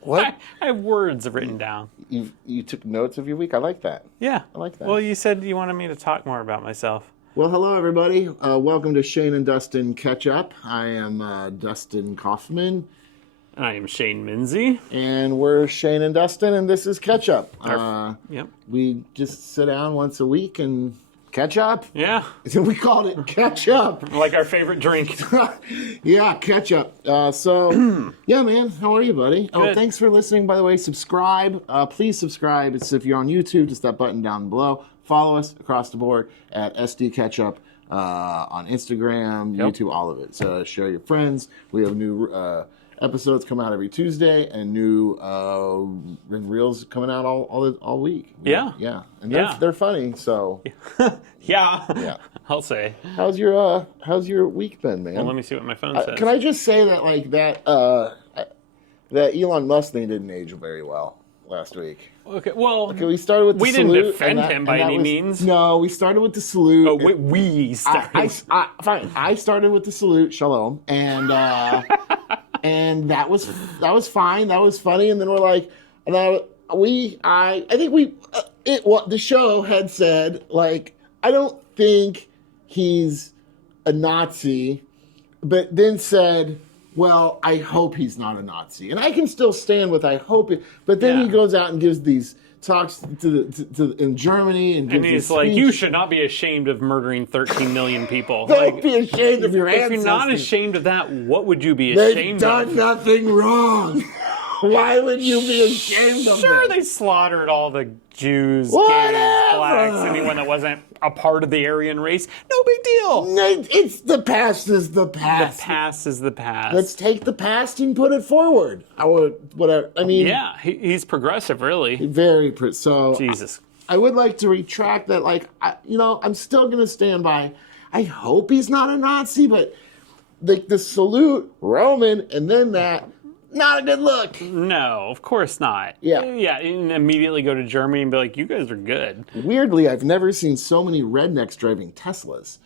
What? I have words written down. You took notes of your week? I like that. Yeah. I like that. Well, you said you wanted me to talk more about myself. Well, hello, everybody. Welcome to Shane and Dustin Ketchup. I am Dustin Kaufman. I am Shane Minsey. And we're Shane and Dustin, and this is Ketchup. Yep. We just sit down once a week and catch up. Yeah. We called it Ketchup. Like our favorite drink. Yeah, Ketchup. Yeah, man. How are you, buddy? Good. Oh, thanks for listening, by the way. Subscribe. Please subscribe. It's if you're on YouTube, just that button down below. Follow us across the board at SD Ketchup on Instagram, YouTube, all of it. So share your friends. We have new episodes come out every Tuesday, and new reels coming out all week. Yeah. Yeah. And they're funny, so. Yeah. I'll say. How's your week been, man? Well, let me see what my phone says. Can I just say that that Elon Musk thing didn't age very well last week. Okay, well, we started with the we salute. didn't defend him by any means. No, we started with the salute. Oh, we started. Fine. I started with the salute, shalom, and and that was fine. That was funny. And then we're like, the show had said, like, I don't think he's a Nazi, but then said, well, I hope he's not a Nazi. And I can still stand with I hope it. But then he goes out and gives these talks in Germany. And he's like, you should not be ashamed of murdering 13 million people. Don't be ashamed of your ancestors. If you're not ashamed of that, what would you be ashamed of? They've done nothing wrong. Why would you be ashamed of them? Sure, they slaughtered all the Jews, Whatever. gays, blacks, anyone that wasn't a part of the Aryan race. No big deal. It's the past is the past. The past is the past. Let's take the past and put it forward. Whatever. I mean, yeah, he's progressive, really. So. Jesus. I would like to retract that. Like, I'm still going to stand by. I hope he's not a Nazi, but the salute, Roman, and then that. Not a good look. No, of course not. Yeah. Yeah, and immediately go to Germany and be like, you guys are good. Weirdly, I've never seen so many rednecks driving Teslas.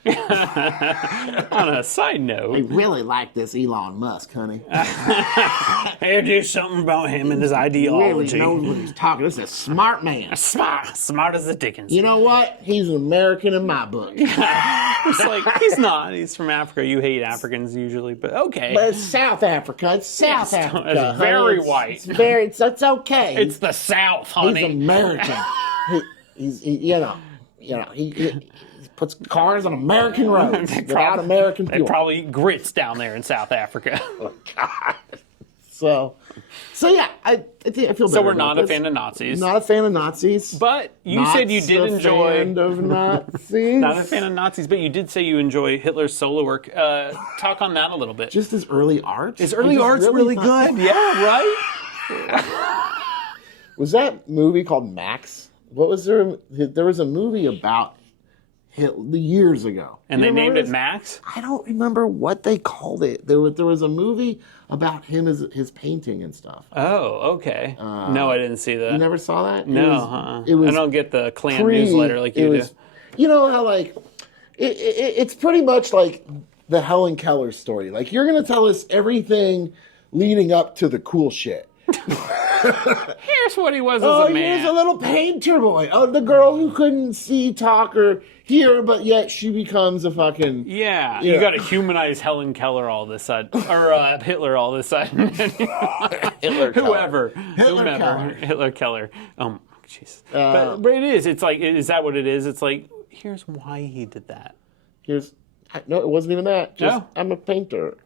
On a side note. I really like this Elon Musk, honey. There's something about him and his ideology. He really knows what he's talking. This is a smart man. Smart as the dickens. You know what? He's an American in my book. It's like, he's not. He's from Africa. You hate Africans usually, but okay. But it's South Africa. It's South Africa. It's very white. It's okay. It's the South, honey. He's American. he puts cars on American roads without American fuel. They probably eat grits down there in South Africa. Oh, God. So yeah, I feel better. So we're not a fan of Nazis. Not a fan of Nazis. But you said you did enjoy. Fan of Nazis. Not a fan of Nazis, but you did say you enjoy Hitler's solo work. Talk on that a little bit. Just his early art. His early art's really good. Yeah, right? Was that movie called Max? What was there? There was a movie about Hitler years ago. And they named it Max? I don't remember what they called it. There was a movie about him, his painting and stuff. Oh, okay. No, I didn't see that. You never saw that? No, It was I don't get the Klan newsletter like you do. You know how, like, it's pretty much like the Helen Keller story. Like, you're going to tell us everything leading up to the cool shit. Here's what he was as a man. Here's a little painter boy. Oh, the girl who couldn't see, talk, or hear, but yet she becomes a fucking... Yeah, you got to humanize Helen Keller all of a sudden. Or Hitler all of a sudden. Hitler Whoever. Keller. Hitler Keller. Oh, jeez. But it is. It's like, is that what it is? It's like, here's why he did that. No, it wasn't even that. Just, No. I'm a painter.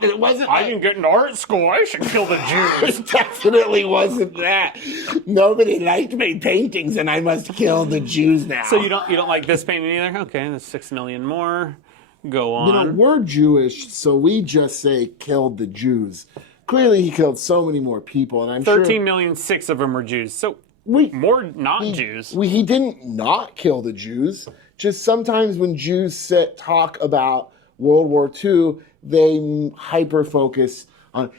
It wasn't. I didn't get into art school. I should kill the Jews. It definitely wasn't that. Nobody liked my paintings, and I must kill the Jews now. So you don't like this painting either? Okay, there's 6 million more. Go on. We're Jewish, so we just say killed the Jews. Clearly, he killed so many more people, and I'm 13 million, 6 of them were Jews. So more not Jews. He didn't not kill the Jews. Just sometimes when Jews talk about World War II, they hyper-focus on...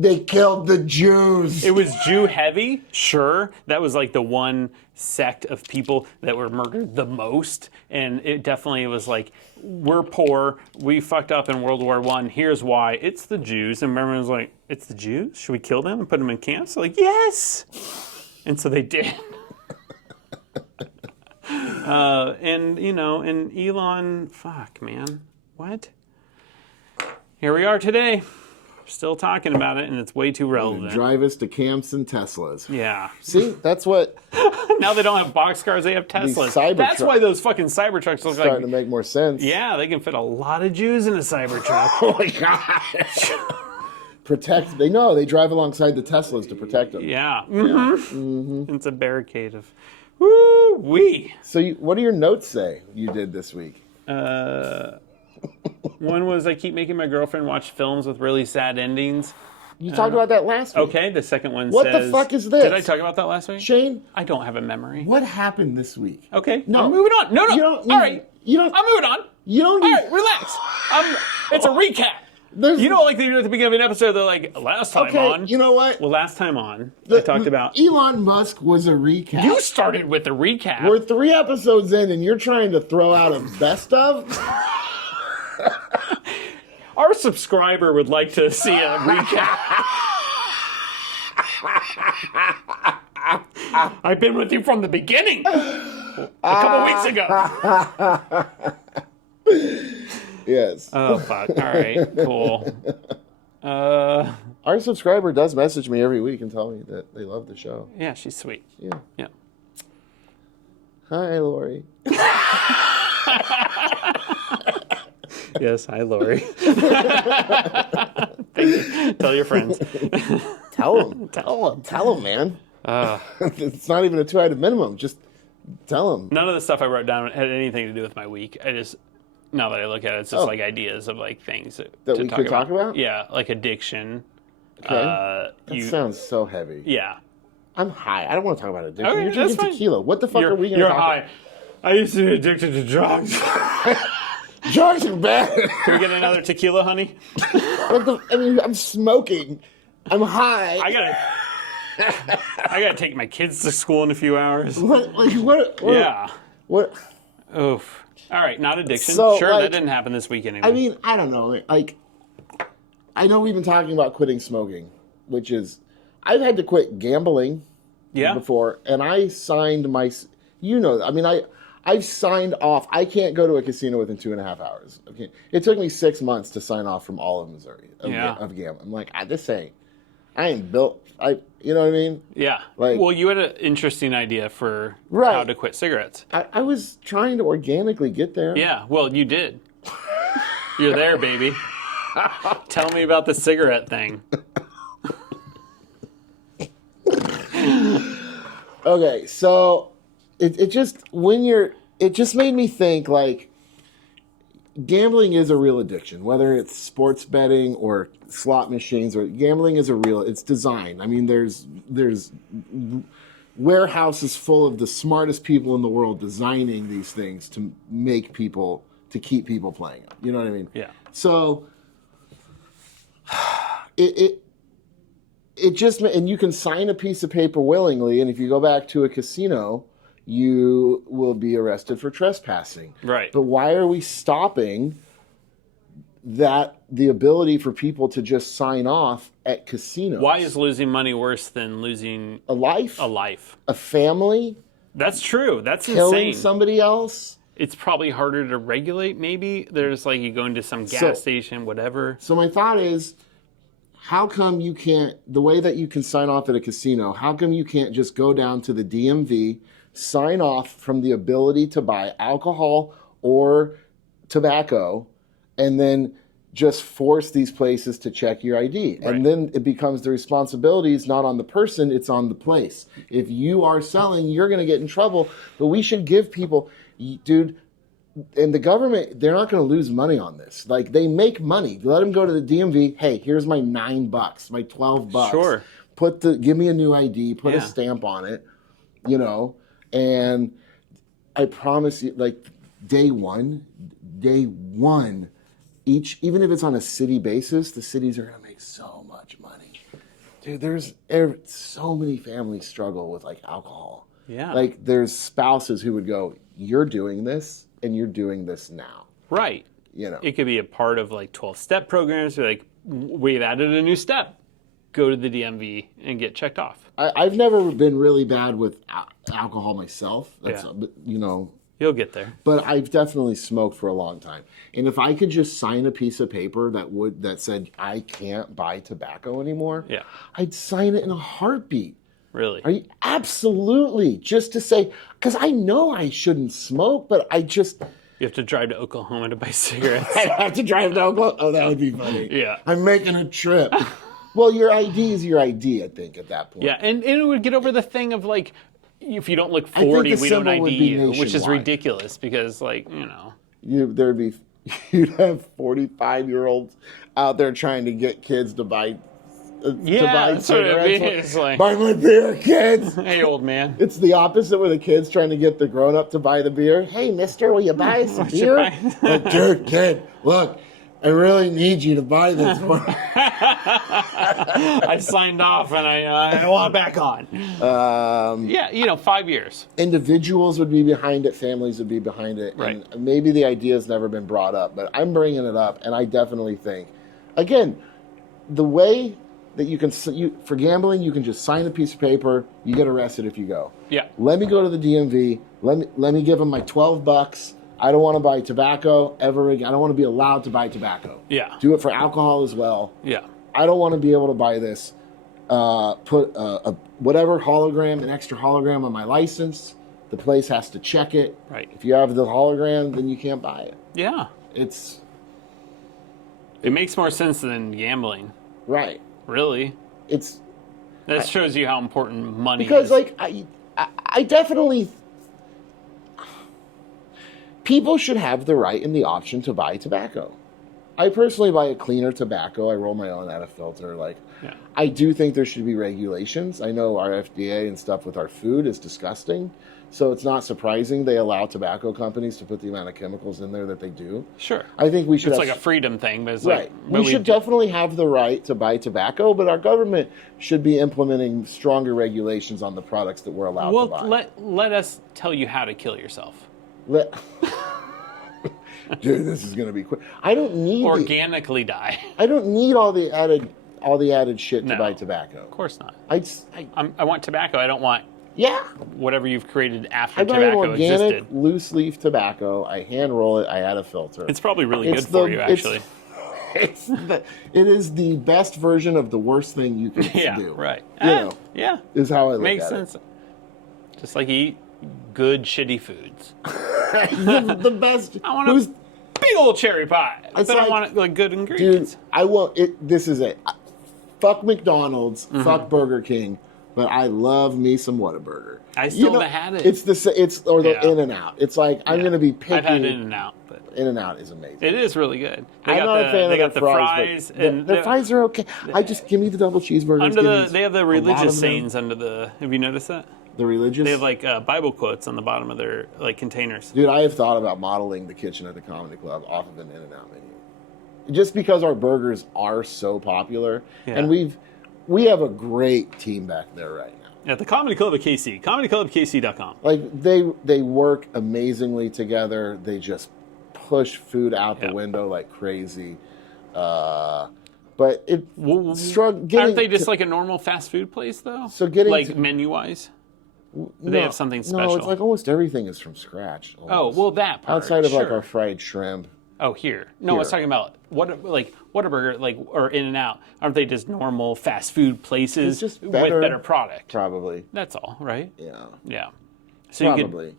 They killed the Jews. It was Jew heavy, sure. That was like the one sect of people that were murdered the most. And it definitely was like, we're poor. We fucked up in World War I. Here's why. It's the Jews. And everyone was like, it's the Jews? Should we kill them and put them in camps? Like, yes. And so they did. And Elon, fuck, man. What? Here we are today. Still talking about it, and it's way too relevant. Drive us to camps and Teslas. Yeah. See, that's what... Now they don't have boxcars, they have Teslas. That's why those fucking Cybertrucks look starting to make more sense. Yeah, they can fit a lot of Jews in a Cybertruck. Oh my gosh. They drive alongside the Teslas to protect them. Yeah. Mm-hmm. It's a barricade of... Woo-wee. So what do your notes say you did this week? One was I keep making my girlfriend watch films with really sad endings. You talked about that last week. Okay, the second one what says... What the fuck is this? Did I talk about that last week? Shane? I don't have a memory. What happened this week? Okay, no. I'm moving on. No. All right. I'm moving on. You don't need... All right, relax. It's a recap. Like they do at the beginning of an episode, they're like, last time on. You know what? Well, last time on, I talked about... Elon Musk was a recap. You started with the recap. We're 3 episodes in, and you're trying to throw out a best of? Our subscriber would like to see a recap. I've been with you from the beginning. A couple weeks ago. Yes. Oh, fuck. All right. Cool. Our subscriber does message me every week and tell me that they love the show. Yeah, she's sweet. Yeah. Hi, Lori. Yes, hi, Lori. Thank you. Tell your friends. Tell them, man. It's not even a 2-item minimum. Just tell them. None of the stuff I wrote down had anything to do with my week. Now that I look at it, it's just like ideas of like things that we could talk about. Yeah, like addiction. Okay. That sounds so heavy. Yeah. I'm high. I don't want to talk about addiction. Okay, You're drinking tequila. What the fuck are we going to talk about? You're high. I used to be addicted to drugs. Drugs are bad. Can we get another tequila, honey? I'm smoking. I'm high. I gotta take my kids to school in a few hours. What? Yeah. What? Oof. All right, not addiction. So, sure, that didn't happen this week anyway. I mean, I don't know. I know we've been talking about quitting smoking, which is, I've had to quit gambling before, and I signed my, I've signed off. I can't go to a casino within 2.5 hours. Okay. It took me 6 months to sign off from all of Missouri of gambling. I'm like, I ain't built. You know what I mean? Yeah. Well, you had an interesting idea for how to quit cigarettes. I was trying to organically get there. Yeah. Well, you did. You're there, baby. Tell me about the cigarette thing. Okay, so it just made me think like gambling is a real addiction, whether it's sports betting or slot machines, or gambling is it's design. I mean, there's warehouses full of the smartest people in the world designing these things to keep people playing them. You know what I mean? Yeah. So it just, and you can sign a piece of paper willingly, and if you go back to a casino, you will be arrested for trespassing. Right. But why are we stopping the ability for people to just sign off at casinos? Why is losing money worse than losing a life? A family? That's true. That's killing insane. Somebody else? It's probably harder to regulate, maybe. There's like you go into some gas station, whatever. So my thought is, how come you can't, the way that you can sign off at a casino, how come you can't just go down to the DMV, sign off from the ability to buy alcohol or tobacco, and then just force these places to check your ID? Right. And then it becomes the responsibility is not on the person, it's on the place. If you are selling, you're going to get in trouble. But we should give people, dude, and the government, they're not going to lose money on this. Like, they make money. Let them go to the DMV. Hey, here's my $9, my $12. Sure. Give me a new ID, put a stamp on it, and I promise you, like, day one, even if it's on a city basis, the cities are going to make make so much money. Dude, there's so many families struggle with like alcohol. Yeah. Like there's spouses who would go, "You're doing this, and you're doing this now." Right. You know, It could be a part of like 12-step programs. Or like, we've added a new step. Go to the DMV and get checked off. I've never been really bad with alcohol myself. That's you know. You'll get there. But I've definitely smoked for a long time. And if I could just sign a piece of paper that said I can't buy tobacco anymore, I'd sign it in a heartbeat. Really? Are you absolutely just to say, because I know I shouldn't smoke, but I just You have to drive to Oklahoma to buy cigarettes. I have to drive to Oklahoma. Oh, that would be funny. Yeah. I'm making a trip. Well, your ID is your ID, I think, at that point. Yeah, and it would get over the thing of like, if you don't look 40, we don't ID you, which is ridiculous because, like, you know. You'd have 45-year-olds out there trying to get kids to buy cigarettes. It's like, buy my beer, kids. Hey, old man. It's the opposite with the kids trying to get the grown-up to buy the beer. Hey, mister, will you buy some beer? Like, dude, kid, look. I really need you to buy this one. I signed off and I want it back on. 5 years. Individuals would be behind it. Families would be behind it. Right. And maybe the idea has never been brought up, but I'm bringing it up. And I definitely think, again, the way that you can, for gambling, you can just sign a piece of paper. You get arrested if you go. Yeah. Let me go to the DMV. Let me give them my $12. I don't want to buy tobacco ever again. I don't want to be allowed to buy tobacco. Yeah. Do it for alcohol as well. Yeah. I don't want to be able to buy this. Put a whatever hologram, an extra hologram on my license. The place has to check it. Right. If you have the hologram, then you can't buy it. Yeah. It makes more sense than gambling. Right. Really. That shows you how important money is. Because, like, I definitely... People should have the right and the option to buy tobacco. I personally buy a cleaner tobacco. I roll my own out of filter. I do think there should be regulations. I know our FDA and stuff with our food is disgusting. So it's not surprising they allow tobacco companies to put the amount of chemicals in there that they do. Sure. I think we should It's like a freedom thing. But it's right. Like, we should definitely have the right to buy tobacco, but our government should be implementing stronger regulations on the products that we're allowed to buy. Well, let us tell you how to kill yourself. Dude, this is gonna be quick. I don't need organically die. I don't need all the added shit to buy tobacco. Of course not. I want tobacco. I don't want whatever you've created after tobacco tobacco organic, existed. Loose leaf tobacco. I hand roll it. I add a filter. It's probably really good for you, actually. It is the best version of the worst thing you can do. Right. Is how I look Makes at sense. Just like eat good shitty foods. the best. I want a big old cherry pie, but I want it like good ingredients. Dude, I won't. This is it. Fuck McDonald's. Fuck Burger King. But I love me some Whataburger. I still haven't had it. It's the In-N-Out. It's like I'm gonna be picky. I've had In-N-Out, but In-N-Out is amazing. It is really good. I'm not a fan of the fries, and the fries are okay. Give me the double cheeseburgers. They have the religious sayings under the. Have you noticed that? The religious? They have like Bible quotes on the bottom of their containers. Dude, I have thought about modeling the kitchen at the comedy club off of an In-N-Out menu, just because our burgers are so popular, and we have a great team back there right now. At the Comedy Club at KC, comedyclubkc.com. Like they work amazingly together. They just push food out the window like crazy. But aren't they just like a normal fast food place though? So menu wise. They have something special. No, it's like almost everything is from scratch. Almost. Oh, well, that part. Outside of like our fried shrimp. Oh, here. No, I was talking about Whataburger, or In-N-Out. Aren't they just normal fast food places just better, with better product? Probably. That's all, right? Yeah. Yeah. So probably.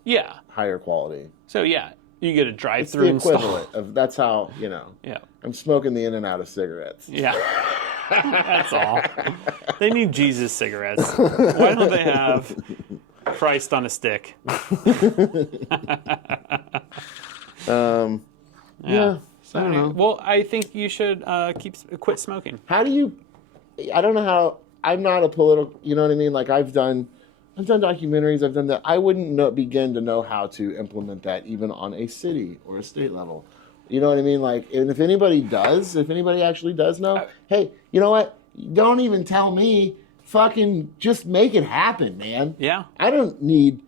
Higher quality. So you get a drive-through equivalent of that's how Yeah. I'm smoking the In-N-Out of cigarettes. Yeah. That's all. They need Jesus cigarettes. Why don't they have Christ on a stick? Yeah. So anyway, well, I think you should quit smoking. How do you? I don't know how. I'm not a political. You know what I mean? Like I've done documentaries. I've done that. I wouldn't begin to know how to implement that even on a city or a state level. You know what I mean? Like, and if anybody actually does know, hey, you know what? Don't even tell me. Fucking just make it happen, man. Yeah. I don't need.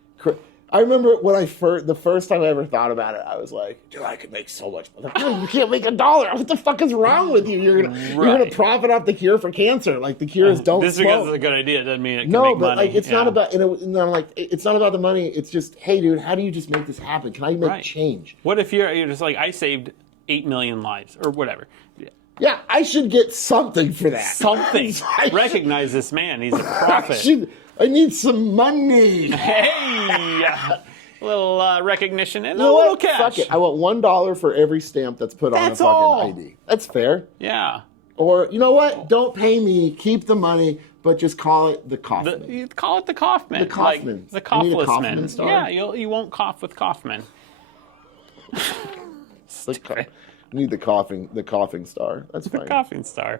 I remember when the first time I ever thought about it, I was like, dude, I could make so much money. You can't make $1. What the fuck is wrong with you? You're gonna profit off the cure for cancer. Like, the cure is don't This smoke. because it's a good idea doesn't mean it can No, make but money. like, it's not about. And I'm like, it's not about the money. It's just, hey, dude, how do you just make this happen? Can I make change? What if you're just like, I saved 8 million lives or whatever? Yeah, I should get something for that. Something. Recognize this man. He's a prophet. I need some money. Hey, a little recognition and You know a little what? cash. Fuck it. I want $1 for every stamp that's put on a fucking all. ID. That's fair. Yeah. Or, you know what? Don't pay me. Keep the money, but just call it the Kaufman. You call it the Kaufman. The Kaufman. Like, the I need a coughless Kaufman man. star. Yeah, you won't cough with Kaufman. I need the coughing star. That's fine. Coughing star.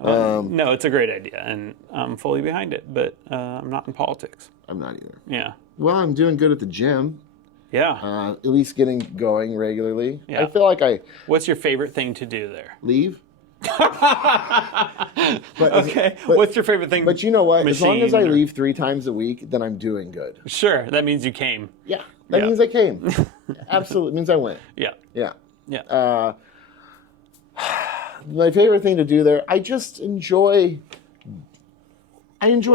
No, it's a great idea, and I'm fully behind it, but I'm not in politics. I'm not either. Yeah. Well, I'm doing good at the gym. Yeah. At least getting going regularly. Yeah. I feel like I What's your favorite thing to do there? leave. Okay. What's your favorite thing? But you know what? As long as I Machine or- leave 3 times a week, then I'm doing good. Sure, that means you came. Yeah. That Yeah. means I came. Absolutely. It means I went. Yeah. Yeah. Yeah. My favorite thing to do there, I enjoy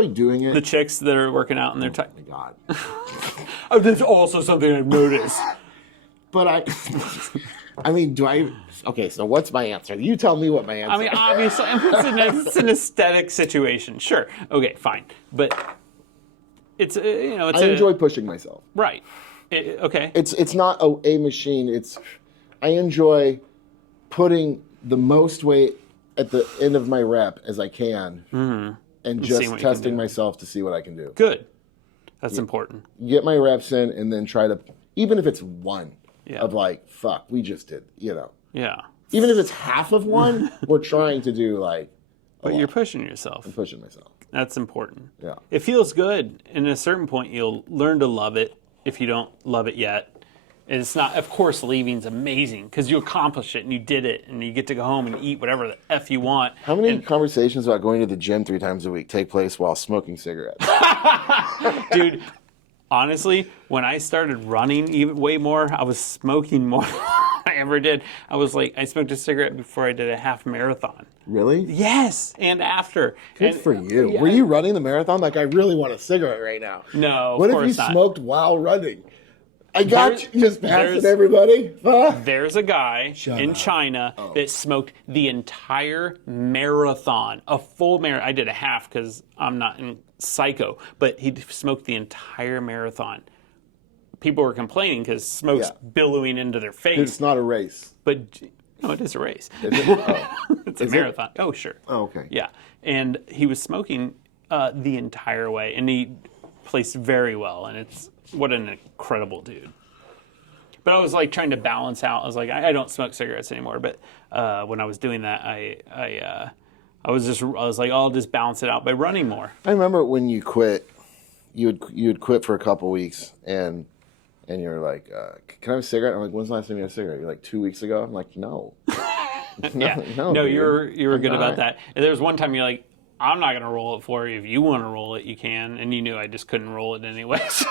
doing it. The chicks that are working out in their time. Oh my God. Oh, that's also something I've noticed. But I mean, okay, so what's my answer? You tell me what my answer I mean, obviously, it's an aesthetic situation. Sure. Okay, fine. But it's, it's I enjoy pushing myself. Right. Okay. It's not a machine. I enjoy putting the most weight at the end of my rep as I can, and just testing myself to see what I can do. Good. That's important. Get my reps in, and then try to, even if it's one Yeah. of like, fuck, we just did, Yeah. Even if it's half of one, we're trying to do like. But you're pushing yourself. I'm pushing myself. That's important. Yeah. It feels good. And at a certain point, you'll learn to love it if you don't love it yet. And it's not, of course, leaving's amazing because you accomplish it and you did it and you get to go home and eat whatever the F you want. How many conversations about going to the gym 3 times a week take place while smoking cigarettes? Dude, honestly, when I started running even way more, I was smoking more than I ever did. I smoked a cigarette before I did a half marathon. Really? Yes, and after. Good for you. Yeah. Were you running the marathon? Like, I really want a cigarette right now. No, What of if you course not. smoked while running? I got you. Just passing there's- everybody. Huh? There's a guy in up. China that smoked the entire marathon, a full marathon. I did a half because I'm not in psycho, but he smoked the entire marathon. People were complaining because smoke's billowing into their face. Dude, it's not a race. But no, it is a race. Is it? Oh. It's a marathon. Oh, sure. Oh, okay. Yeah, and he was smoking the entire way, and he placed very well, and what an incredible dude. But I was like trying to balance out. I was like, I don't smoke cigarettes anymore. But when I was doing that, I was like, I'll just balance it out by running more. I remember when you quit, you would quit for a couple weeks, and you're like, "Can I have a cigarette?" I'm like, "When's the last time you had a cigarette?" You're like, 2 weeks ago. I'm like, "No." No, dude. you were I'm good not. about that. And there was one time you're like, I'm not gonna roll it for you. If you want to roll it, you can. And you knew I just couldn't roll it anyway. So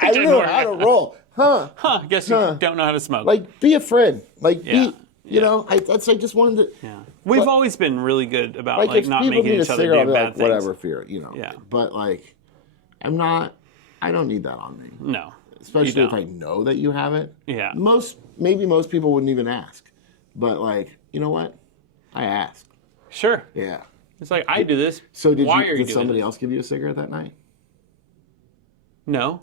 I don't know how to roll, huh? I guess you don't know how to smoke. Like, be a friend. Like, Yeah. you know, I just wanted to. Yeah, we've always been really good about Like, like if not people making need a each other cigarette, I'll do be bad like, things. whatever, fear it, Yeah. But like, I don't need that on me. No, Especially you if I don't. know that you have it. Yeah. Maybe most people wouldn't even ask. But like, you know what? I asked. Sure. Yeah. It's like I do this. So Why are you did doing somebody this? else give you a cigarette that night? No.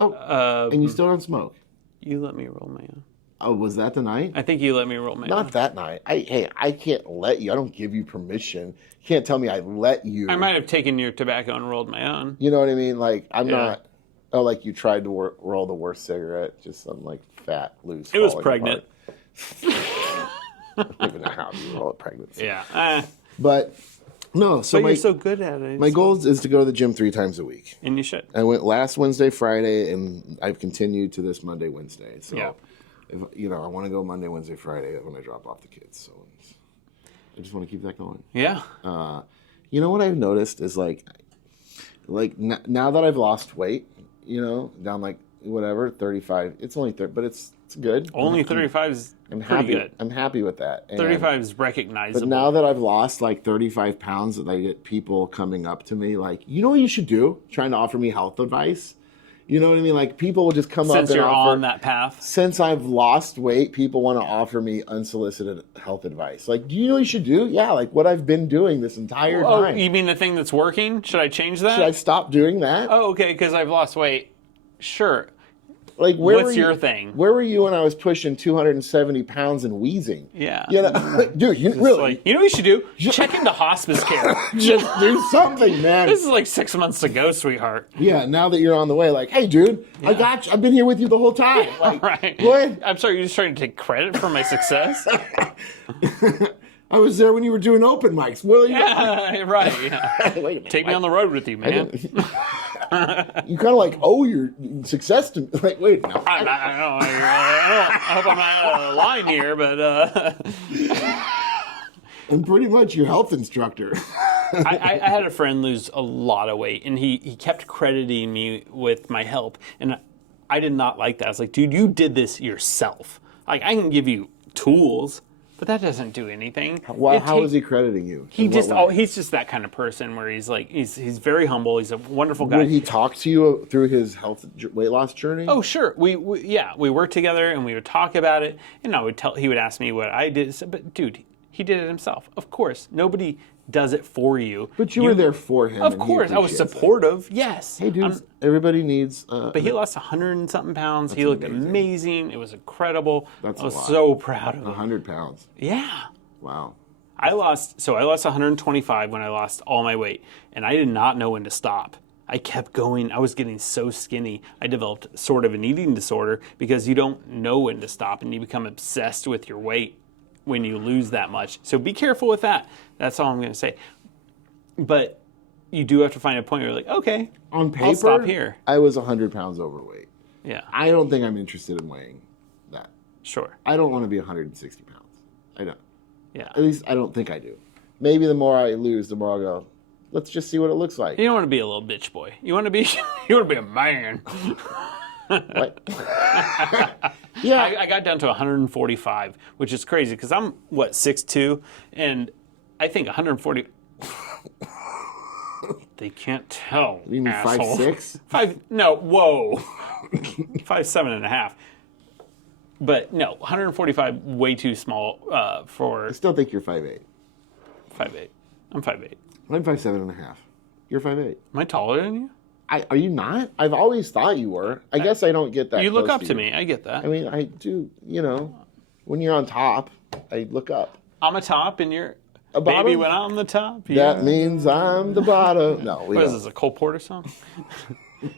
Oh. And you still don't smoke? You let me roll my own. Oh, was that the night? I think you let me roll my own. Not that night. I can't let you. I don't give you permission. You can't tell me I let you. I might have taken your tobacco and rolled my own. You know what I mean? Like, I'm Yeah. not. Oh, like you tried to roll the worst cigarette, just some like fat, loose. It was falling pregnant. apart. I don't even know how you roll it pregnant. Yeah. But No, so But you're so good at it. my goal is to go to the gym 3 times a week. And you should. I went last Wednesday, Friday, and I've continued to this Monday, Wednesday. So, if I want to go Monday, Wednesday, Friday when I drop off the kids. So, I just want to keep that going. Yeah. You know what I've noticed is like now that I've lost weight, down like whatever 35. It's only 30, but it's good. Only 35 is pretty good. I'm happy with that. And 35 is recognizable. But now that I've lost like 35 pounds, that I get people coming up to me like, you know what you should do? Trying to offer me health advice. You know what I mean? Like people will just come up and Since you're offer. on that path. Since I've lost weight, people want to offer me unsolicited health advice. Like, do you know what you should do? Yeah, like what I've been doing this entire time. You mean the thing that's working? Should I change that? Should I stop doing that? Oh, okay, because I've lost weight. Sure. Like, what's your thing? Where were you when I was pushing 270 pounds and wheezing? Yeah. Dude, you really. Like, you know what you should do? Check into hospice care. Just do something, man. This is like 6 months ago, sweetheart. Yeah, now that you're on the way, like, hey, dude, I got you. I've been here with you the whole time. Like, Right. What? I'm sorry, you're just trying to take credit for my success? I was there when you were doing open mics. Will you? Yeah, right. Yeah. Wait a minute. Take me on the road with you, man. You kind of like owe your success to me. Like, wait, no. I hope I'm not lying here, but I'm pretty much your health instructor. I had a friend lose a lot of weight, and he kept crediting me with my help, and I did not like that. I was like, dude, you did this yourself. Like, I can give you tools, but that doesn't do anything. Well, how is he crediting you? He's just that kind of person where he's like, he's very humble. He's a wonderful guy. Would he talk to you through his weight loss journey? Oh, sure. We worked together and we would talk about it, and he would ask me what I did. But dude, he did it himself. Of course, nobody does it for you. But you were there for him. Of course, I was supportive. That. Yes. Hey, dude, everybody needs. But he lost 100 and something pounds. He looked amazing. It was incredible. I was so proud of him. 100 pounds. Yeah. Wow. I lost 125 when I lost all my weight, and I did not know when to stop. I kept going. I was getting so skinny. I developed sort of an eating disorder because you don't know when to stop, and you become obsessed with your weight when you lose that much. So be careful with that. That's all I'm going to say. But you do have to find a point where you're like, okay, on paper, I'll stop here. I was 100 pounds overweight. Yeah. I don't think I'm interested in weighing that. Sure. I don't want to be 160 pounds. I don't. Yeah. At least I don't think I do. Maybe the more I lose, the more I'll go, let's just see what it looks like. You don't want to be a little bitch boy. You want to be a man. What? Yeah. I got down to 145, which is crazy because I'm, 6'2", and I think 140... They can't tell, You mean asshole. 5'6"? No, whoa. 5'7.5". But no, 145, way too small for... I still think you're 5'8". 5'8". I'm 5'8". I'm 5'7.5". You're 5'8". Am I taller than you? Are you not? I've always thought you were. I guess I don't get that. You look close up to me. I get that. I mean, I do, when you're on top, I look up. I'm a top and you're A bottom? baby when I'm the top. That means I'm the bottom. No, we What is don't. this, a Cole Porter song?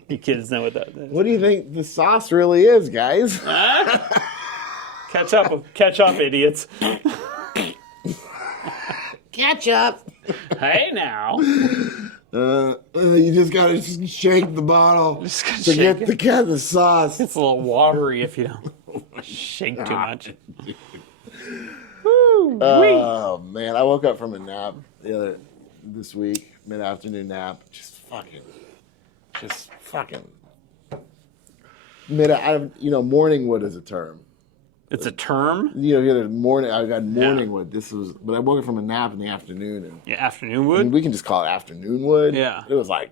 You kids know what that is. What do you think the sauce really is, guys? Catch up, idiots. Ketchup. Hey now. You just gotta shake the bottle Just gotta to shake get the sauce. It's a little watery if you don't shake too much. Oh man, I woke up from a nap this week, mid-afternoon nap. Just fucking. Morning wood is a term. It's a term? Morning. I got morning wood. But I woke up from a nap in the afternoon, and Yeah, afternoon wood? we can just call it afternoon wood. Yeah. It was like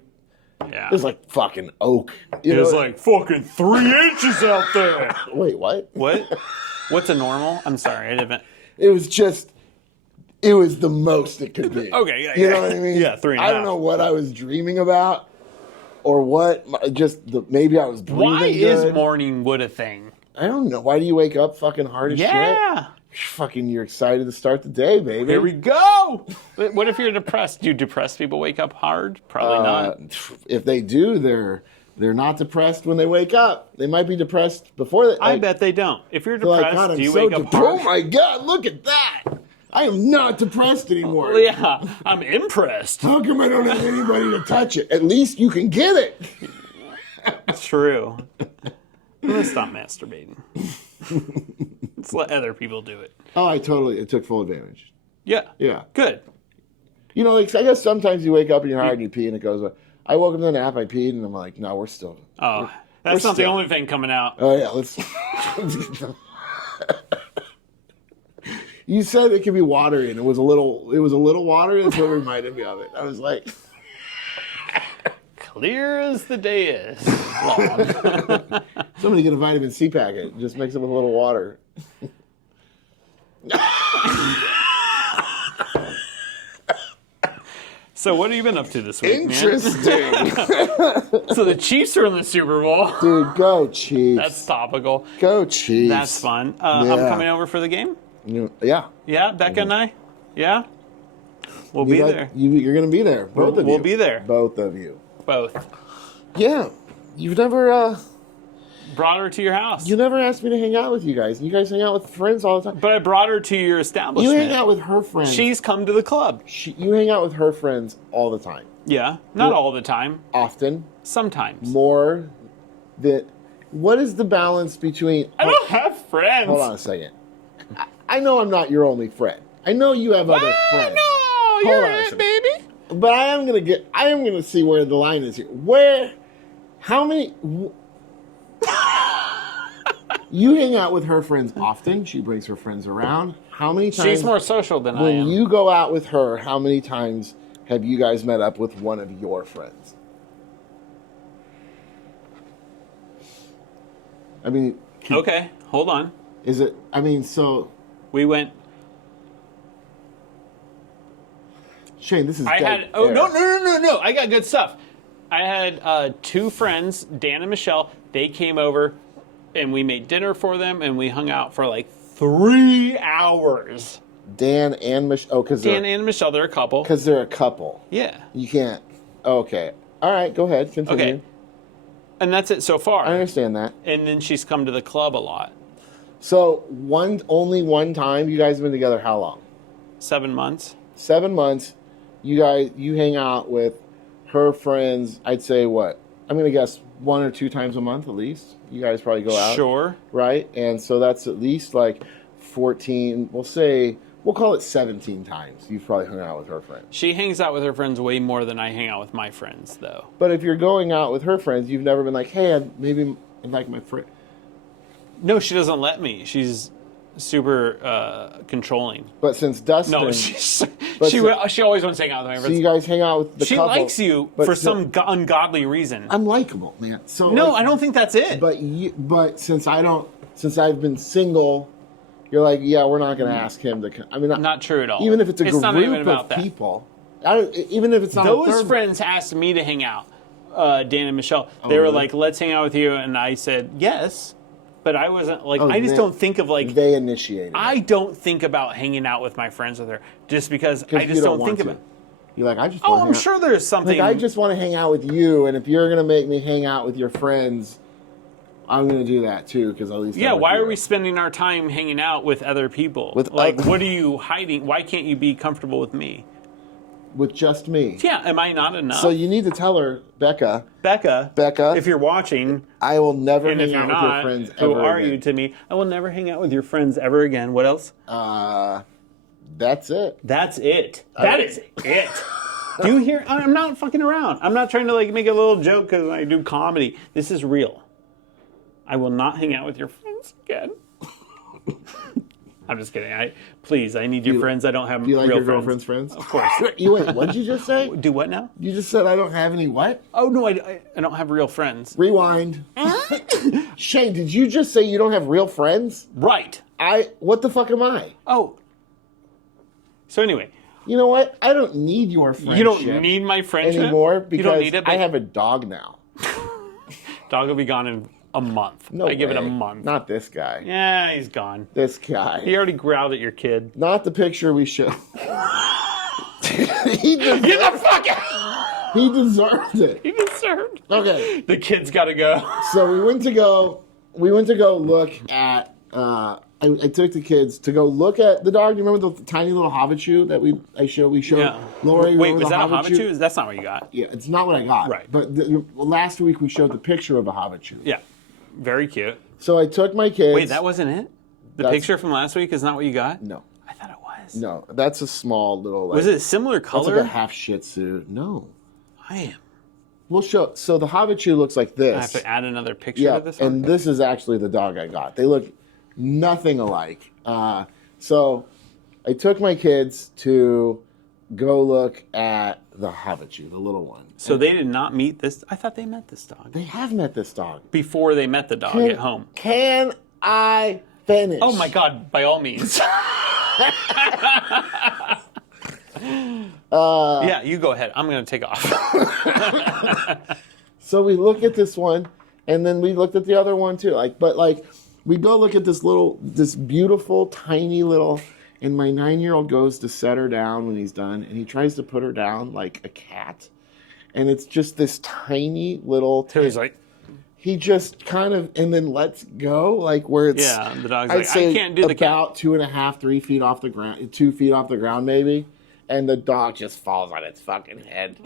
Yeah. fucking oak. It was like fucking 3 inches out there. Wait, what? What? What's a normal? I'm sorry, I didn't. It was the most it could be. Okay, yeah, You know what I mean? Yeah, 3.5. I don't know what I was dreaming about, or what. Maybe I was breathing Why good. is morning wood a thing? I don't know. Why do you wake up fucking hard as shit? Yeah. You're excited to start the day, baby. Here we go. But what if you're depressed? Do depressed people wake up hard? Probably not. If they do, they're not depressed when they wake up. They might be depressed before they. I bet they don't. If you're they're like, depressed, God, do you I'm wake so up Oh hard? my God! Look at that. I am not depressed anymore. Well, yeah, I'm impressed. How come I don't have anybody to touch it? At least you can get it. True. Let's stop masturbating. Let's let other people do it. Oh, I took full advantage. Yeah. Yeah. Good. You know, like, I guess sometimes you wake up and you're hard and you pee and it goes, I woke up in the nap, I peed, and I'm like, no, we're still. Oh, that's not the only thing coming out. Oh, yeah, let's. You said it could be watery, and it was a little watery. That's what reminded me of it. I was like, clear as the day is long. Somebody get a vitamin C packet. Just mix it with a little water. So what have you been up to this week, Interesting. man? So the Chiefs are in the Super Bowl. Dude, go Chiefs. That's topical. Go Chiefs. That's fun. Yeah. I'm coming over for the game. Yeah. Yeah, Becca and I. Yeah, we'll be there. You're going to be there. Both of you. We'll be there. Both of you. Both. Yeah. You've never Brought her to your house. you never asked me to hang out with you guys. You guys hang out with friends all the time. But I brought her to your establishment. You hang out with her friends. She's come to the club. You hang out with her friends all the time. Yeah, not all the time. Often. Sometimes. More than. What is the balance between? I don't have friends. Hold on a second. I know I'm not your only friend. I know you have other friends. No, you're it, baby. But I am gonna see where the line is here. How many? You hang out with her friends often. She brings her friends around. How many times? She's more social than I am. When you go out with her, how many times have you guys met up with one of your friends? I mean. Okay, hold on. Is it? I mean, so. We went. Shane, this is. I had. Oh, no. I got good stuff. I had two friends, Dan and Michelle. They came over, and we made dinner for them, and we hung out for like 3 hours. Dan and Michelle. Oh, because Dan and Michelle, they're a couple. Because they're a couple. Yeah. You can't. Okay. All right. Go ahead. Continue. Okay. And that's it so far. I understand that. And then she's come to the club a lot. So only one time you guys have been together. How long? 7 months. 7 months. You hang out with her friends. I'd say what? I'm gonna guess 1 or 2 times a month at least. You guys probably go out. Sure. Right. And so that's at least like 14. We'll call it 17 times you've probably hung out with her friends. She hangs out with her friends way more than I hang out with my friends, though. But if you're going out with her friends, you've never been like, hey, I'd like my friend. No, she doesn't let me. She's super controlling. But since Dustin... No, she always wants to hang out with my So friends. you guys hang out with the She couple. likes you for some ungodly reason. I'm likable, man. So no, I don't think that's it. But since I've been single, you're like, yeah, we're not going to ask him to come. I mean, not true at all. Even if it's a group not even about of that. people. Even if it's not Those friends asked me to hang out, Dan and Michelle. They were really? like, let's hang out with you. And I said, yes. But I wasn't like, I just don't think of like... They initiated. I don't think about hanging out with my friends with her just because I just don't think of it. You're like, I just Oh, want to I'm sure there's something... Like, I just want to hang out with you, and if you're going to make me hang out with your friends, I'm going to do that too, because at least... Yeah, why are we spending our time hanging out with other people? What are you hiding? Why can't you be comfortable with me? With just me? Yeah, am I not enough? So you need to tell her, Becca, Becca, if you're watching... I will never and hang if out you're with not, your friends who ever are again. you to me? I will never hang out with your friends ever again. What else? That's it. That's it. That is it. Do you hear? I'm not fucking around. I'm not trying to like make a little joke because I do comedy. This is real. I will not hang out with your friends again. I'm just kidding. Please, I need your friends. I don't have Do you like real your girlfriend's friends? Of course. Wait, what did you just say? Do what now? You just said I don't have any what? Oh, no, I don't have real friends. Rewind. Shane, did you just say you don't have real friends? Right. What the fuck am I? Oh. So anyway. You know what? I don't need your friendship. You don't need my friendship anymore because you don't need it, I have a dog now. Dog will be gone in a month. No I give it a way. month. Not this guy. Yeah, he's gone. This guy. He already growled at your kid. Not the picture we showed. Get the fuck out! He deserved it. He deserved. Okay. The kid's got to go. So we went to go look at I took the kids to go look at the dog. Do you remember the tiny little Havachu that we showed? Yeah. Lori. Wait, was that a Havachu? That's not what you got. Yeah, it's not what I got. Right. But last week we showed the picture of a Havachu. Yeah. Very cute. So I took my kids. Wait, that wasn't it? The picture from last week is not what you got? No. I thought it was. No, that's a small little. Was it similar color? It's like a half Shih Tzu. No. I am. We'll show. So the Havachu looks like this. I have to add another picture to this one? And this is actually the dog I got. They look nothing alike. So I took my kids to go look at the Havachu, the little one. So they did not meet this? I thought they met this dog. They have met this dog. Before they met the dog at home. Can I finish? Oh my God, by all means. Yeah, you go ahead. I'm going to take off. So we look at this one, and then we looked at the other one too. We go look at this beautiful, tiny little, and my 9-year-old goes to set her down when he's done, and he tries to put her down like a cat. And it's just this tiny little... So he's like... He just kind of, and then lets go, like where it's... Yeah, the dog's like, I can't do the cat. About 2.5, 3 feet off the ground, 2 feet off the ground maybe. And the dog just falls on its fucking head.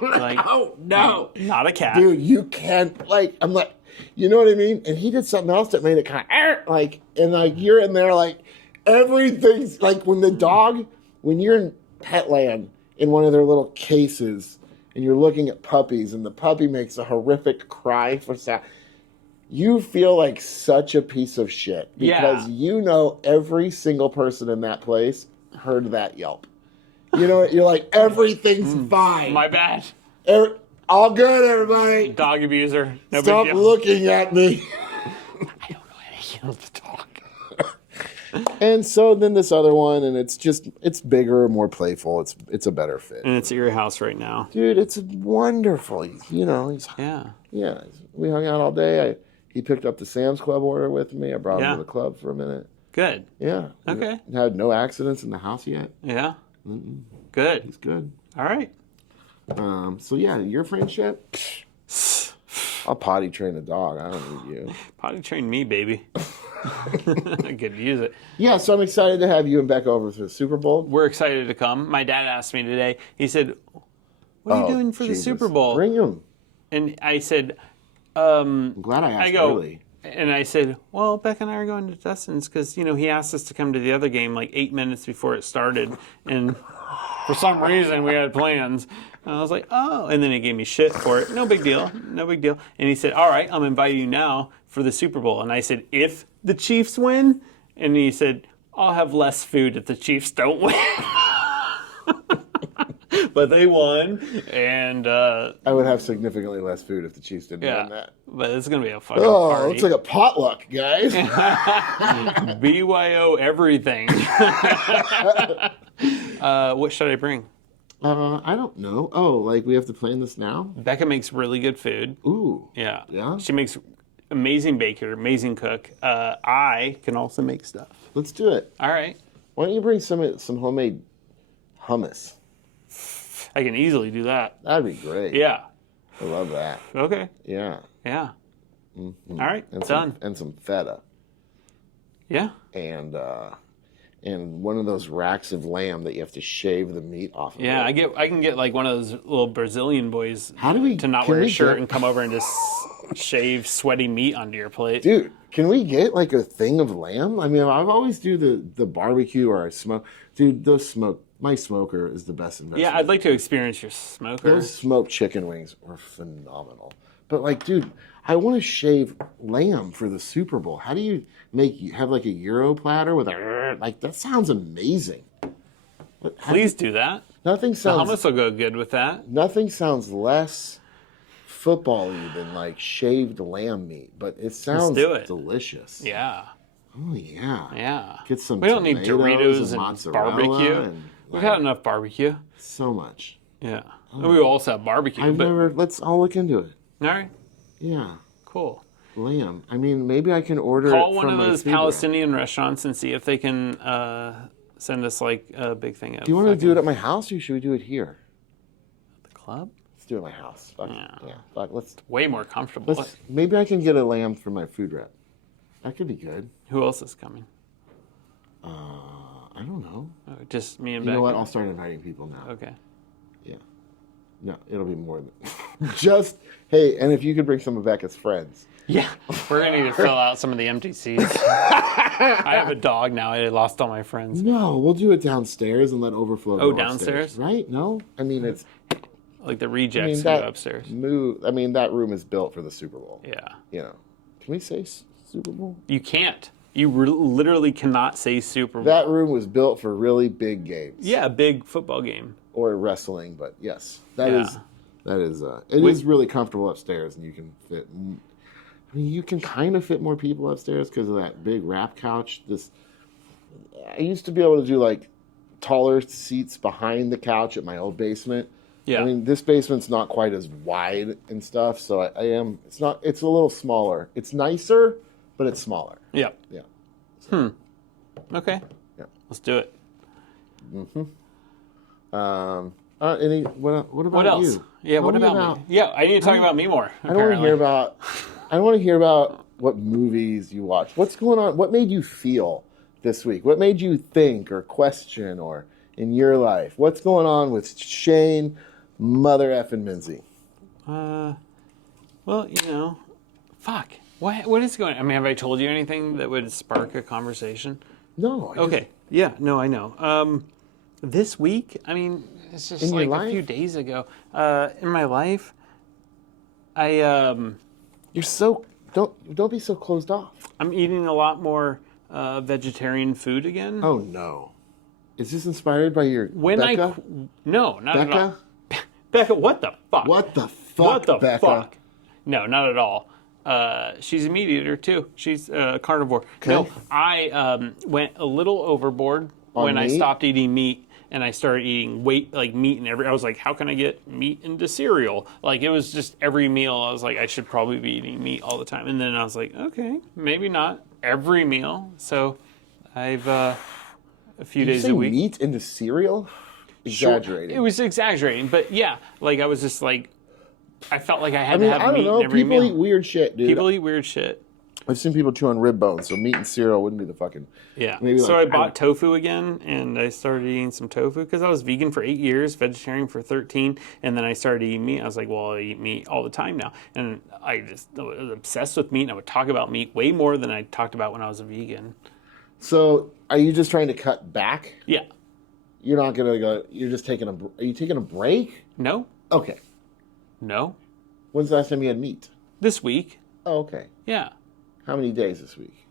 Like, oh, no. Not a cat. Dude, you can't, I'm like, you know what I mean? And he did something else that made it kind of, you're in there, everything's, when you're in Petland in one of their little cases, and you're looking at puppies, and the puppy makes a horrific cry for sound, you feel like such a piece of shit. Because you know every single person in that place heard that yelp. You know, you're like, everything's fine. My bad. All good, everybody. Dog abuser. No Stop big deal. looking at me. I don't know anything of the dog. And so then this other one, and it's bigger, more playful. It's a better fit. And it's at your house right now. Dude, it's wonderful. He's Yeah. We hung out all day. He picked up the Sam's Club order with me. I brought him to the club for a minute. Good. Yeah. Okay. We had no accidents in the house yet. Yeah. Good. He's good. All right. So yeah, your friendship. I'll potty train the dog. I don't need you. Potty train me, baby. I could use it. Yeah, so I'm excited to have you and Becca over for the Super Bowl. We're excited to come. My dad asked me today. He said, "What are you doing for the Super Bowl?" Bring him. And I said, I'm glad I asked early. And I said, well, Becca and I are going to Dustin's because, he asked us to come to the other game 8 minutes before it started. And for some reason, we had plans. And I was like, oh. And then he gave me shit for it. No big deal. No big deal. And he said, all right, I'm inviting you now for the Super Bowl. And I said, if the Chiefs win? And he said, I'll have less food if the Chiefs don't win. But they won, and I would have significantly less food if the Chiefs didn't win that. But it's gonna be a fucking party. It's like a potluck, guys. BYO everything. What should I bring? I don't know. Oh, we have to plan this now? Becca makes really good food. Ooh. Yeah. Yeah? She makes amazing baker, amazing cook. I can also make stuff. Let's do it. All right. Why don't you bring some homemade hummus? I can easily do that. That'd be great. Yeah. I love that. Okay. Yeah. Yeah. Mm-hmm. All right. Done. And some feta. Yeah. And one of those racks of lamb that you have to shave the meat off of. Yeah, I can get one of those little Brazilian boys to not can wear a we shirt and come over and just shave sweaty meat onto your plate. Dude, can we get a thing of lamb? I mean, I've always do the barbecue or I smoke. Dude, my smoker is the best investment. Yeah, I'd like to experience your smoker. Those smoked chicken wings are phenomenal. But dude, I want to shave lamb for the Super Bowl. How do you have a Euro platter with that sounds amazing. Please do that. Nothing sounds. The hummus will go good with that. Nothing sounds less football-y than shaved lamb meat, but it sounds delicious. Yeah. Oh yeah. Yeah. Get some. We don't need Doritos and barbecue. And We've had enough barbecue. So much. Yeah. And we also have barbecue. I'll look into it. All right. Yeah. Cool. Lamb. I mean, maybe I can order. Call one of those Palestinian restaurants and see if they can send us a big thing. Do you want to do it at my house, or should we do it here? At the club? Let's do it at my house. Fuck. Yeah. Fuck. Let's. Way more comfortable. Maybe I can get a lamb for my food rep. That could be good. Who else is coming? I don't know. Oh, just me and You Becky? know what? I'll start inviting people now. Okay. Yeah. No, it'll be more than just, hey, and if you could bring some of Becca's friends. Yeah, we're going to need to fill out some of the empty seats. I have a dog now. I lost all my friends. No, we'll do it downstairs and let overflow go downstairs? upstairs, right? No? I mean, it's... Like the rejects go upstairs. That room is built for the Super Bowl. Yeah. You know. Can we say Super Bowl? You can't. You literally cannot say Super Bowl. That room was built for really big games. Yeah, a big football game. Or wrestling, but yes. It is really comfortable upstairs, and you can fit... I mean, you can kind of fit more people upstairs because of that big wrap couch. I used to be able to do, like, taller seats behind the couch at my old basement. Yeah. I mean, this basement's not quite as wide and stuff, so it's a little smaller. It's nicer, but it's smaller. Yeah. Yeah. Okay. Yeah. Let's do it. What about What else? you? Yeah, what about me? Yeah, I need to talk about me more. I don't want to hear about what movies you watched. What's going on? What made you feel this week? What made you think or question or in your life? What's going on with Shane, Mother effing Minsey? Well, fuck. What is going on? I mean, have I told you anything that would spark a conversation? No. Okay. Yeah, no, I know. This week, I mean, it's just like a few days ago. In my life, You're so... Don't be so closed off. I'm eating a lot more vegetarian food again. Oh, no. Is this inspired by your Becca? No, not Becca? at all. Becca, what the fuck? What the fuck, What the Becca? fuck? No, not at all. She's a meat eater, too. She's a carnivore. Okay. No, I went a little overboard when I meat? stopped eating meat. And I started eating meat and I was like, how can I get meat into cereal? Like, it was just every meal. I was like, I should probably be eating meat all the time. And then I was like, okay, maybe not every meal. So I've a few days a week. Meat into cereal? Exaggerating. Sure, it was exaggerating, but yeah, like I was just like, I felt like I had to have meat in every people meal. Eat weird shit, dude. People eat weird shit. I've seen people chew on rib bones, so meat and cereal wouldn't be the fucking... Yeah. Maybe So like, I bought tofu again, and I started eating some tofu because I was vegan for 8 years, vegetarian for 13, and then I started eating meat. I was like, well, I eat meat all the time now. And I was obsessed with meat, and I would talk about meat way more than I talked about when I was a vegan. So are you just trying to cut back? Yeah. You're not going to go... You're just taking a... Are you taking a break? No. Okay. No. When's the last time you had meat? This week. Oh, okay. Yeah. How many days this week?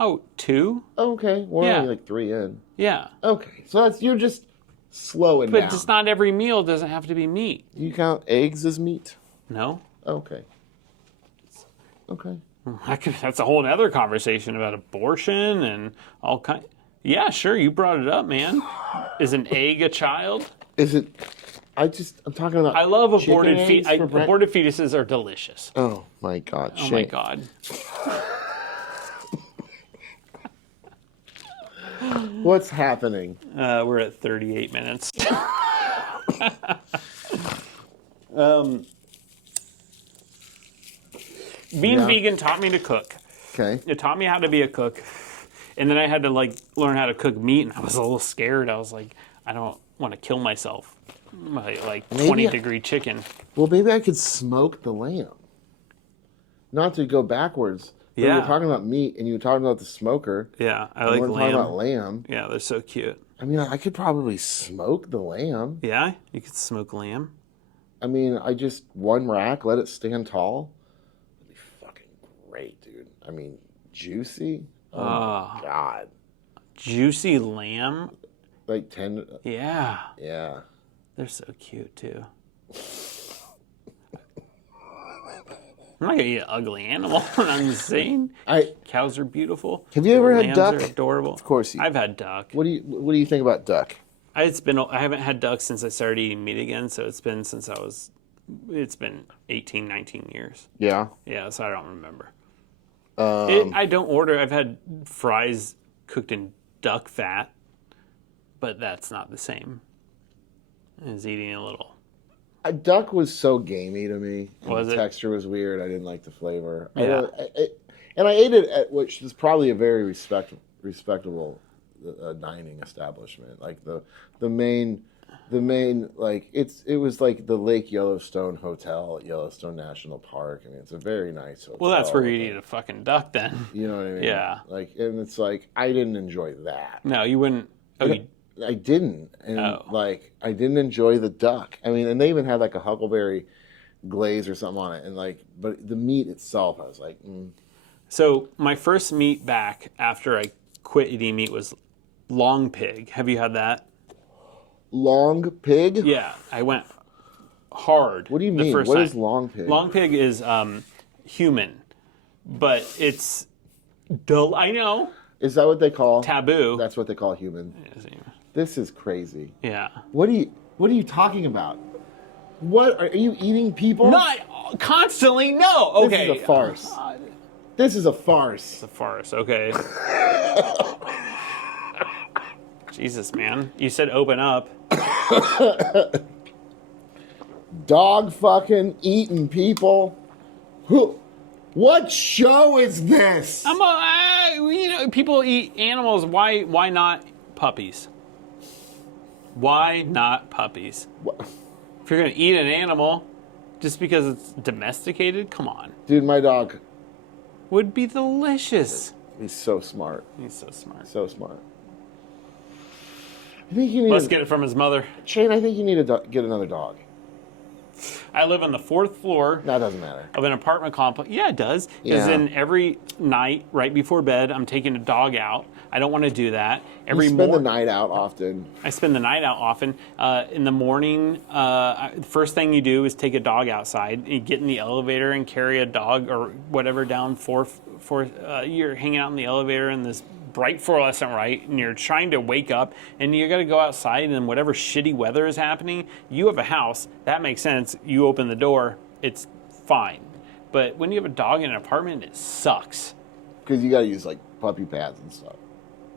Oh, 2? Oh, okay. We're Yeah. only like 3 in. Yeah. Okay. So you're just slowing down. But just not every meal doesn't have to be meat. Do you count eggs as meat? No. Okay. Okay. That's a whole other conversation about abortion and all kind. Yeah, sure. You brought it up, man. Is an egg a child? Is it... I'm talking about... I love chicken aborted eggs for breakfast. aborted fetuses are delicious. Oh, my God. Oh, my God. What's happening? We're at 38 minutes. Being vegan taught me to cook. Okay. It taught me how to be a cook. And then I had to learn how to cook meat, and I was a little scared. I was like, I don't want to kill myself. My 20-degree chicken. Well, maybe I could smoke the lamb. Not to go backwards. But Yeah. we were talking about meat, and you were talking about the smoker. Yeah, I like we're lamb. talking about lamb. Yeah, they're so cute. I mean, I could probably smoke the lamb. Yeah, you could smoke lamb. I mean, one rack, let it stand tall. It'd be fucking great, dude. I mean, juicy. Oh, my God. Juicy lamb. Like 10. Yeah. Yeah. They're so cute, too. I'm not going to eat an ugly animal. I'm insane. Cows are beautiful. Have you ever had Lambs duck? Are adorable. Of course I've had duck. What do you think about duck? I haven't had duck since I started eating meat again, so it's been 18, 19 years. Yeah. Yeah, so I don't remember. I don't order. I've had fries cooked in duck fat, but that's not the same as eating a little. Duck was so gamey to me. Was the it? texture was weird. I didn't like the flavor. Yeah. And I ate it at which is probably a very respectable dining establishment. Like the main like it was like the Lake Yellowstone Hotel at Yellowstone National Park. I mean, it's a very nice hotel. Well, that's where you eat a fucking duck then. You know what I mean? Yeah. Like, and it's like I didn't enjoy that. No, you wouldn't. Oh, I didn't, and like I didn't enjoy the duck. I mean, and they even had like a huckleberry glaze or something on it, and like, but the meat itself, I was like. So my first meat back after I quit eating meat was long pig. Have you had that? Long pig? Yeah, I went hard. What do you mean? What is long pig? Long pig is human, but it's I know. Is that what they call taboo? That's what they call human. This is crazy. Yeah. What are you talking about? What are you eating people? Not constantly. No. Okay. This is a farce. This is a farce. It's a farce. Okay. Jesus, man. You said open up. Dog fucking eating people. What show is this? People eat animals. Why not puppies? Why not puppies? What? If you're gonna eat an animal, just because it's domesticated, come on. Dude, my dog would be delicious. He's so smart. He's so smart. So smart. I think you need. Let's get it from his mother. Shane, I think you need to get another dog. I live on the 4th floor. That doesn't matter. Of an apartment complex. Yeah, it does. Because then every night, right before bed, I'm taking a dog out. I don't want to do that. You spend the night out often. I spend the night out often. In the morning, the first thing you do is take a dog outside. You get in the elevator and carry a dog or whatever down you're hanging out in the elevator in this bright fluorescent light, and you're trying to wake up, and you got to go outside, and whatever shitty weather is happening, you have a house. That makes sense. You open the door, it's fine. But when you have a dog in an apartment, it sucks. Because you got to use like puppy pads and stuff.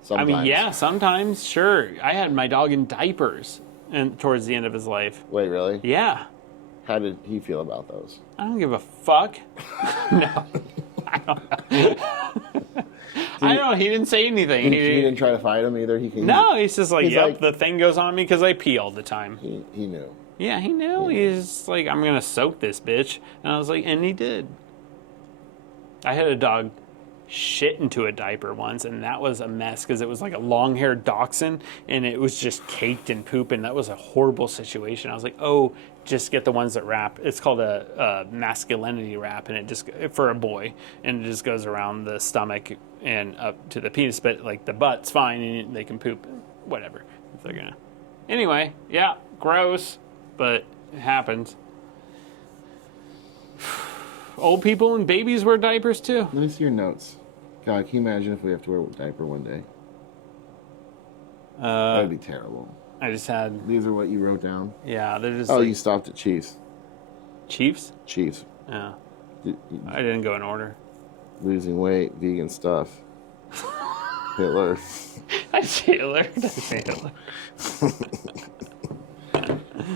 Sometimes. I mean, yeah, sometimes, sure. I had my dog in diapers and towards the end of his life. Wait, really? Yeah. How did he feel about those? I don't give a fuck. No. I don't. I don't. He didn't say anything. He didn't try to fight him either. No, he's just like, yep, the thing goes on me because I pee all the time. He knew. Yeah, he knew. Yeah. He's just like, I'm gonna soak this bitch, and I was like, and he did. I had a dog shit into a diaper once, and that was a mess because it was like a long-haired dachshund, and it was just caked in poop, and that was a horrible situation. I was like, oh, just get the ones that wrap. It's called a masculinity wrap, and it just for a boy, and it just goes around the stomach and up to the penis, but like the butt's fine, and they can poop, whatever if they're gonna. Anyway, yeah, gross, but it happens. Old people and babies wear diapers too. Let me see your notes. God, can you imagine if we have to wear a diaper one day? That'd be terrible. I just had... These are what you wrote down? Yeah, they're just you stopped at Chiefs. Chiefs? Chiefs. Yeah. I didn't go in order. Losing weight, vegan stuff. Hitler. That's Hitler. That's Hitler.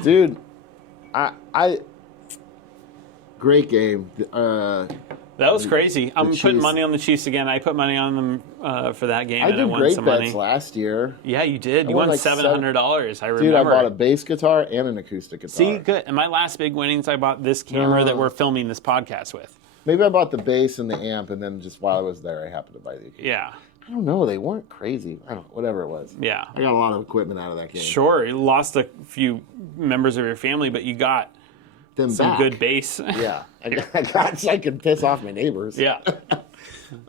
Dude, I great game. That was crazy. I'm putting money on the Chiefs again. I put money on them for that game, and I won great some bets money last year. Yeah, you did. You won like $700. I remember. Dude, I bought a bass guitar and an acoustic guitar. See, good. And my last big winnings, I bought this camera that we're filming this podcast with. Maybe I bought the bass and the amp, and then just while I was there, I happened to buy the acoustic. Yeah. I don't know. They weren't crazy. Whatever it was. Yeah. I got a lot of equipment out of that game. Sure. You lost a few members of your family, but you got them some back. good bass. Yeah. I could piss off my neighbors. Yeah.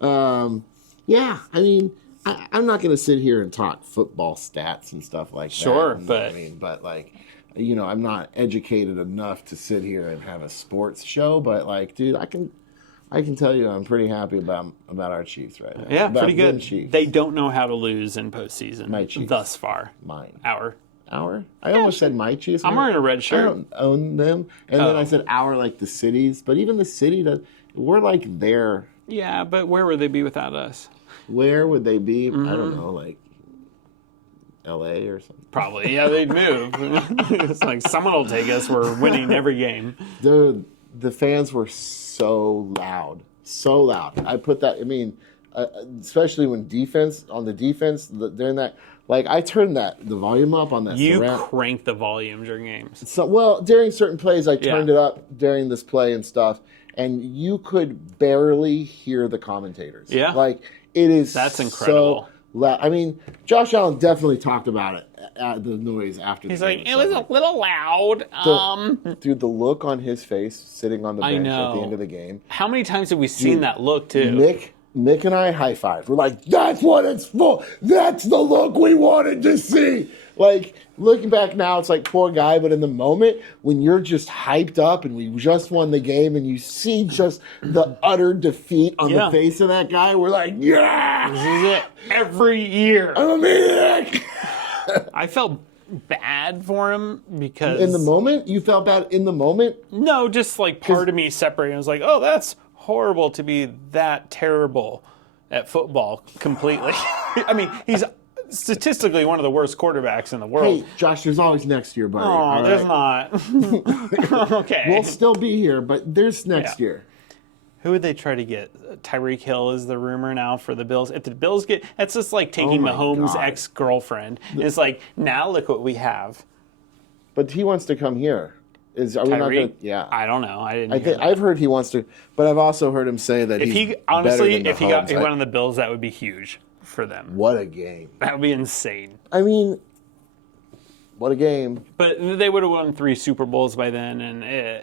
Yeah. I mean, I'm not going to sit here and talk football stats and stuff like that. Sure, but... but like, I'm not educated enough to sit here and have a sports show, but like, dude, I can tell you I'm pretty happy about our Chiefs right now. Yeah, pretty good. Chiefs. They don't know how to lose in postseason. My Chiefs. Thus far. Mine. Our? I almost said my Chiefs. I'm wearing a red shirt. I don't own them. And then I said our, like the cities. But even the city, we're like there. Yeah, but where would they be without us? Where would they be? I don't know, like L.A. or something. Probably. Yeah, they'd move. It's like someone will take us. We're winning every game. The fans were so loud. so loud. I put that. I mean, especially when during that. Like I turned the volume up on that. You surround. crank the volume during games. So well, during certain plays, I turned it up during this play and stuff, and you could barely hear the commentators. Yeah, like it is. That's incredible. So loud. I mean, Josh Allen definitely talked about it. The noise after He's the like, game. it was a little loud. Dude, the look on his face sitting on the bench at the end of the game. How many times have we seen that look too? Nick and I high-fived. We're like, that's what it's for. That's the look we wanted to see. Like, looking back now, it's like, poor guy. But in the moment, when you're just hyped up and we just won the game and you see just the utter defeat on the face of that guy, we're like, yeah! This is it. Every year. I'm a maniac! I felt bad for him because... In the moment? You felt bad in the moment? No, just like part of me separated. I was like, oh, that's horrible to be that terrible at football completely. I mean, he's statistically one of the worst quarterbacks in the world. Hey, Josh, there's always next year, buddy. Oh, there's not. Okay. We'll still be here, but there's next year. Who would they try to get? Tyreek Hill is the rumor now for the Bills. If the Bills get... That's just like taking Mahomes' ex-girlfriend. It's like, now look what we have. But he wants to come here. Are we not gonna, yeah. I don't know. I've heard he wants to, but I've also heard him say that if he went on the Bills, that would be huge for them. What a game! That would be insane. I mean, what a game! But they would have won 3 Super Bowls by then, and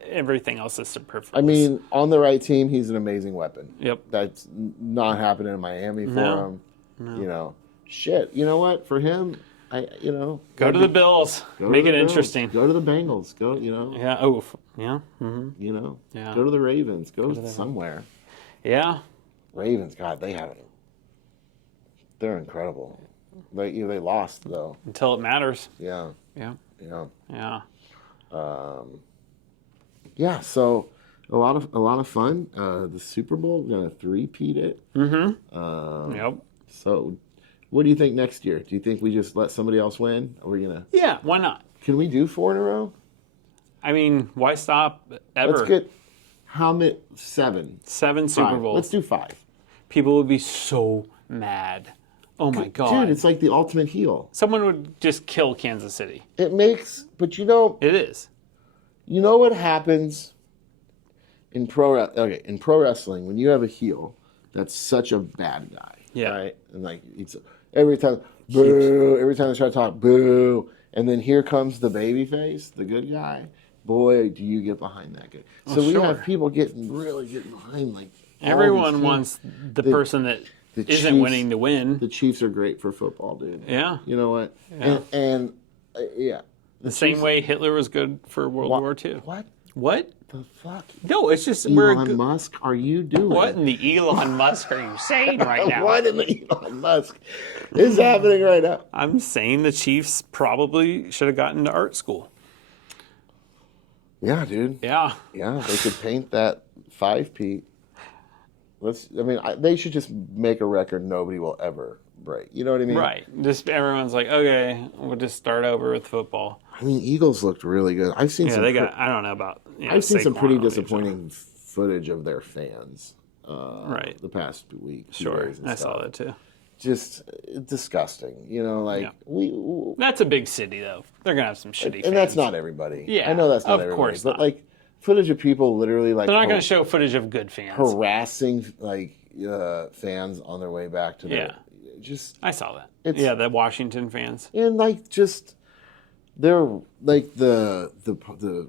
everything else is superfluous. I mean, on the right team, he's an amazing weapon. Yep. That's not happening in Miami for him. No. You know, shit. You know what? For him. Go to the Bills. Make it interesting. Go to the Bengals. Go, Yeah. Oh, yeah. Mm-hmm. Yeah. Go to the Ravens. Go somewhere. Yeah. Ravens, God, they're incredible. They lost though. Until it matters. Yeah. Yeah. Yeah. Yeah. Yeah. So a lot of fun. The Super Bowl, we're gonna three-peat it. Mm-hmm. Yep. So. What do you think next year? Do you think we just let somebody else win? Or are we gonna? Yeah, why not? Can we do 4 in a row? I mean, why stop ever? Let's get how many? 7. 7 Super Bowls. Let's do 5. People would be so mad. Oh my God. Dude, it's like the ultimate heel. Someone would just kill Kansas City. It makes, but it is. You know what happens in pro wrestling when you have a heel that's such a bad guy. Yeah. Right? And like every time boo, every time they try to talk, boo. And then here comes the baby face, the good guy. Boy, do you get behind that guy. So we have people really getting behind like everyone wants the person that isn't winning to win. The Chiefs are great for football, dude. Yeah. You know what? Yeah. And the same way Hitler was good for World War II. What? The fuck? No, it's just Elon Musk, are you doing? What in the Elon Musk are you saying right now? What in the Elon Musk is happening right now? I'm saying the Chiefs probably should have gotten to art school. Yeah, dude. Yeah. Yeah, they could paint that 5-peat. They should just make a record nobody will ever break. You know what I mean? Right. Just everyone's like, okay, we'll just start over with football. I mean, Eagles looked really good. I've seen some. I don't know about. I've seen some pretty disappointing footage of their fans. The past week. Sure, I saw that too. Just disgusting. That's a big city though. They're gonna have some shitty fans. And that's not everybody. Yeah, I know that's not everybody. Of course not. But footage of people literally they're not gonna show footage of good fans harassing fans on their way back to their. I saw that. The Washington fans. And they're like the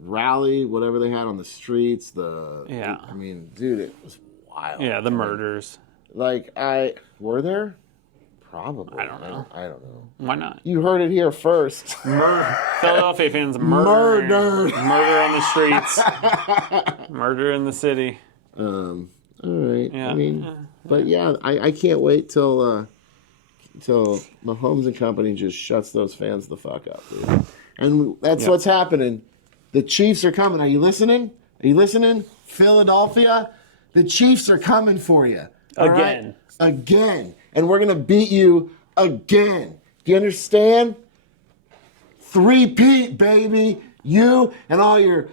rally, whatever they had on the streets. I mean, dude, it was wild. Yeah, the murders. Were there? Probably. I don't know. I don't know. Why not? You heard it here first. Philadelphia fans murder on the streets. Murder in the city. All right. Yeah. I mean, but yeah, I can't wait till Mahomes and company just shuts those fans the fuck up, dude. And that's what's happening. The Chiefs are coming. Are you listening? Philadelphia? The Chiefs are coming for you. Again. Right? Again. And we're going to beat you again. Do you understand? 3-peat, baby. You and all your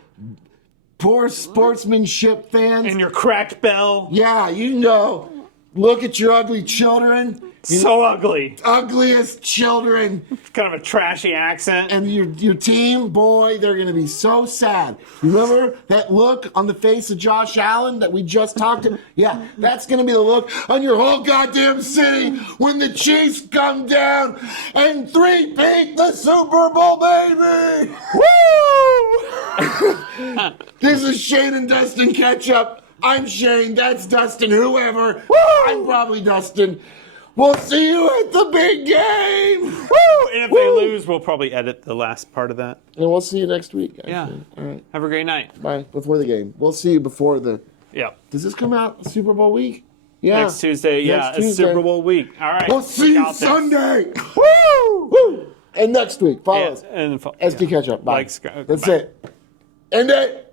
poor sportsmanship fans. And your cracked bell. Yeah, you know. Look at your ugly children. So ugly. Ugliest children. Kind of a trashy accent. And your team, boy, they're going to be so sad. Remember that look on the face of Josh Allen that we just talked to? Yeah, that's going to be the look on your whole goddamn city when the Chiefs come down and three-peat the Super Bowl, baby! Woo! This is Shane and Dustin Ketchup. I'm Shane, that's Dustin, whoever. I'm probably Dustin. We'll see you at the big game. Woo! And if they lose, we'll probably edit the last part of that. And we'll see you next week. Actually. Yeah. All right. Have a great night. Bye. Before the game. We'll see you before the... Yeah. Does this come out Super Bowl week? Yeah. Next Tuesday. Next It's Tuesday. Super Bowl week. All right. We'll see you Got this. Sunday. Woo! Woo! And next week, follow us. And SD Ketchup. Bye. Like, That's bye. it. End it.